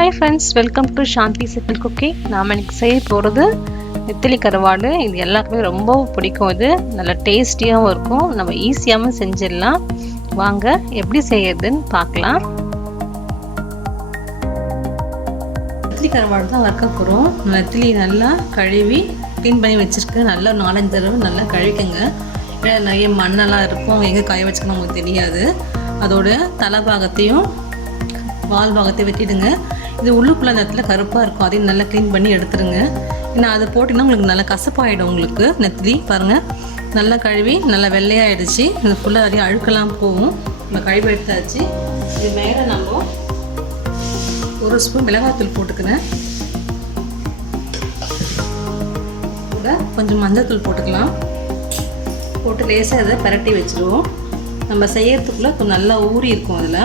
Hi friends, welcome to Shanti Simple Cooking. நாம இன்னைக்கு செய்ய போகிறது நெத்திலி கருவாடு. இது எல்லாருக்குமே ரொம்ப பிடிக்கும். இது நல்ல டேஸ்டியாகவும் இருக்கும். நம்ம ஈஸியாகவும் செஞ்சிடலாம். வாங்க எப்படி செய்யறதுன்னு பார்க்கலாம். நெத்திலி கருவாடு தான் வறுக்க போகிறோம். நெத்திலி நல்லா கழுவி க்ளீன் பண்ணி வச்சுருக்கேன். நல்லா 4-5 தடவை நல்லா கழுவிக்கங்க. ஏன்னா நிறைய மண்ணெல்லாம் இருக்கும், எங்கே காய வச்சுக்கணும் உங்களுக்கு தெரியாது. அதோட தலைபாகத்தையும் வால் பாகத்தையும் வெட்டிடுங்க. இது உள்ளுக்குள்ள அந்த இடத்துல கருப்பாக இருக்கும், அதையும் நல்லா க்ளீன் பண்ணி எடுத்துருங்க. ஏன்னா அதை போட்டிங்கன்னா உங்களுக்கு நல்லா கசப்பாயிடும். உங்களுக்கு நெத்திலி பாருங்கள் நல்லா கழுவி நல்லா வெள்ளையாகிடுச்சு. இது ஃபுல்லாக நிறைய அழுக்கெல்லாம் போகும். நம்ம கழுவி எடுத்தாச்சு. இது மேலே நம்ம 1 ஸ்பூன் மிளகாய்த்தூள் போட்டுக்கிறேன். கூட கொஞ்சம் மஞ்சள் போட்டுக்கலாம். போட்டு லேசாக இதை பரட்டி வச்சுருவோம். நம்ம செய்யறதுக்குள்ளே கொஞ்சம் நல்லா ஊறி இருக்கும். அதில்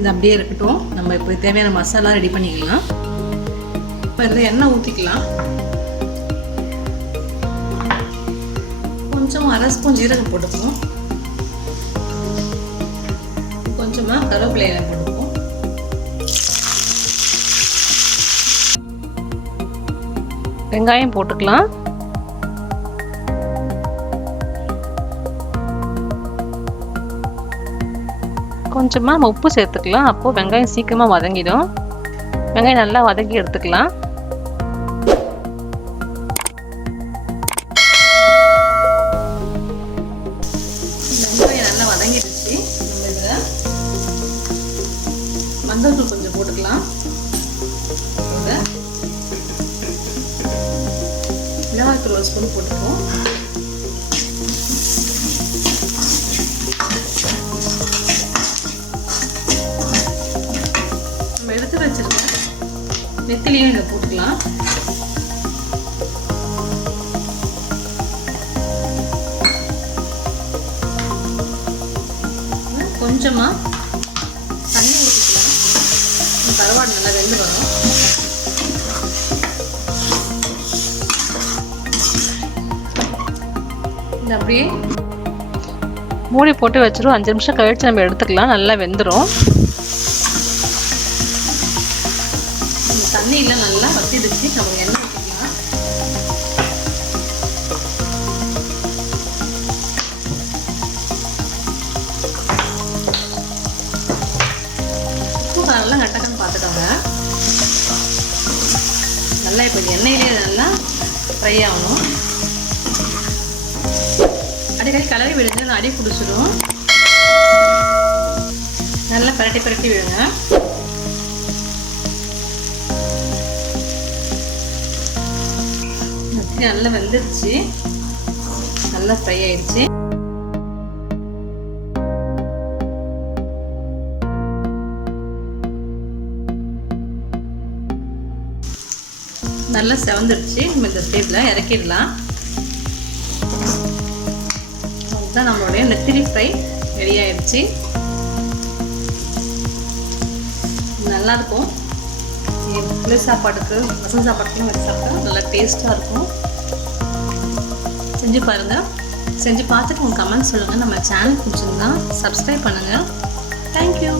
இது அப்படியே இருக்கட்டும். நம்ம இப்போ தேவையான மசாலா ரெடி பண்ணிக்கலாம். இப்போ இதில் எண்ணெய் ஊற்றிக்கலாம். கொஞ்சம் 1/2 ஸ்பூன் ஜீரகம் போட்டுப்போம். கொஞ்சமாக கருவேப்பிலை போட்டுப்போம். வெங்காயம் போட்டுக்கலாம். கொஞ்சமாக நம்ம உப்பு சேர்த்துக்கலாம். அப்போது வெங்காயம் சீக்கிரமாக வதங்கிடும். வெங்காயம் நல்லா வதக்கி எடுத்துக்கலாம். வெங்காயம் நல்லா வதங்கிடுச்சு. நம்ம இதில் மஞ்சள் தூள் கொஞ்சம் போட்டுக்கலாம். மிளகாய்த்தூள் 1 ஸ்பூன் போட்டுப்போம். நம்ம எடுத்து வச்சிருக்கோம் நெத்திலியும் இதை போட்டுக்கலாம். கொஞ்சமாக தண்ணி ஊற்றிக்கலாம். கருவாடு நல்லா வெந்து வரும். அப்படியே மூடி போட்டு வச்சிரும். 5 நிமிஷம் கழிச்சு நம்ம எடுத்துக்கலாம். நல்லா வெந்துடும். தண்ணியெல்லாம் நல்லா வத்திடுச்சு. நம்ம எண்ணெய் ஊற்றிக்கலாம். உப்பு காரெல்லாம் கட்டக்கன்னு பார்த்துக்கோங்க. நல்லா இப்போ எண்ணெயிலே நல்லா ஃப்ரை ஆகணும். அடிக்கடி கலரி விடுங்க, அடி பிடிச்சிடும். நல்லா பரட்டி விடுங்க. நல்லா வெந்துருச்சு, நல்லா ஃப்ரை ஆயிடுச்சு. நல்லா செவந்துடுச்சு. நம்ம இந்த ஸ்டேஜில் இறக்கிடலாம். தான் நம்மளுடைய நெத்திலி ஃப்ரை ரெடி ஆயிடுச்சு. நல்லாயிருக்கும். புளி சாப்பாட்டுக்கு ரசம் சாப்பாட்டுக்கும் வச்சு சாப்பிட்டா நல்லா டேஸ்ட்டாக இருக்கும். செஞ்சு பாருங்கள். செஞ்சு பார்த்துட்டு உங்கள் கமெண்ட் சொல்லுங்கள். நம்ம சேனல் பிடிச்சிருந்தா சப்ஸ்கிரைப் பண்ணுங்கள். தேங்க்யூ.